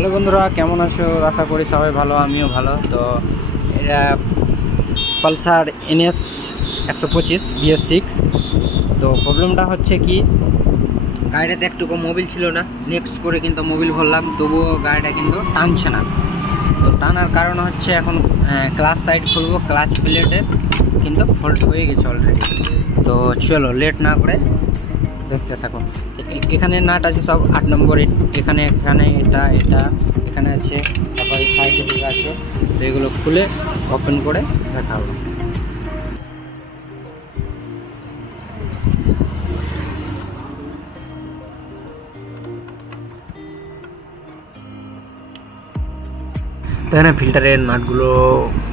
Hello বন্ধুরা, কেমন আছো? আশা করি সবাই ভালো, আমিও ভালো। তো এটা পালসার NS 125 BS6। তো প্রবলেমটা হচ্ছে কি, গাড়িটাতে একটুকু মোবিল ছিল না, নেক্সট করে কিন্তু মোবিল ভরলাম, তবুও গাড়িটা কিন্তু টানছে না। তো টানার কারণ হচ্ছে এখন ক্লাচ সাইড খুলবো, ক্লাচ প্লেটে কিন্তু ফল্ট হয়ে গেছে অলরেডি। তো চলো লেট না করে দেখতে থাকো। এখানে নাট আছে সব 8 নম্বর, এখানে এখানে এটা এটা এখানে আছে, তারপর এই সাইডে দিকে আছে। তো এগুলো খুলে ওপেন করে দেখাবো। তো এখানে ফিল্টারের নাটগুলো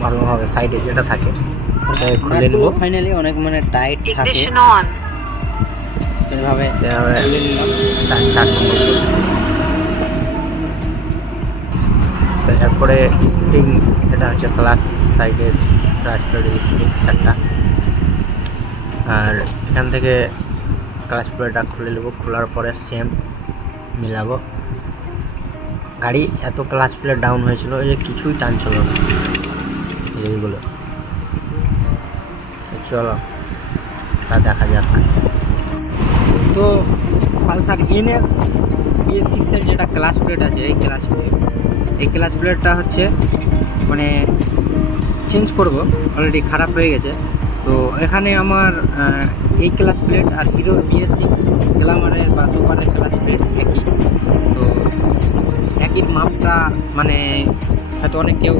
ভালোভাবে সাইডে যেটা থাকে খুলে নেব। ফাইনালি অনেক মানে টাইট থাকে, এভাবে খুলে নিলাম। এরপরে স্প্রিং, এটা হচ্ছে ক্লাচ সাইডের ক্লাচ প্লেটের স্প্রিং 4টা, আর এখান থেকে ক্লাচ প্লেটটা খুলে নেব। খোলার পরে সেম মিলাবো। গাড়ি এত ক্লাচ প্লেট ডাউন হয়েছিল যে কিছুই টানছিল না এইগুলো। চলো তা দেখা যাক। তো পালসার NS BS6 যেটা ক্লাচ প্লেট আছে, এই ক্লাচ প্লেটটা হচ্ছে মানে চেঞ্জ করব, অলরেডি খারাপ হয়ে গেছে। তো এখানে আমার এই ক্লাচ প্লেট আর হিরোর BS6 গ্ল্যামারের বা সুপারের ক্লাচ প্লেট একই। তো একই মাপটা মানে হয়তো অনেক কেউ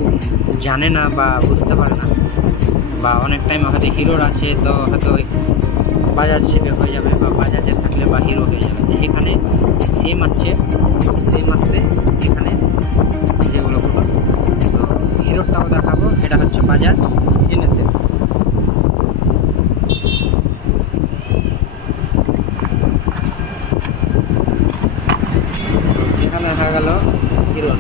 জানে না বা বুঝতে পারে না, বা অনেক টাইম হয়তো হিরোর আছে তো হয়তো বাজাজ শিপে হয়ে যাবে, বা বাজাজে থাকলে বা হিরো হয়ে যাবে। তো এখানে সেম আসছে এখানে যেগুলো হলো। তো হিরোরটাও দেখাবো, এটা হচ্ছে বাজাজ NS। এখানে দেখা গেল হিরো,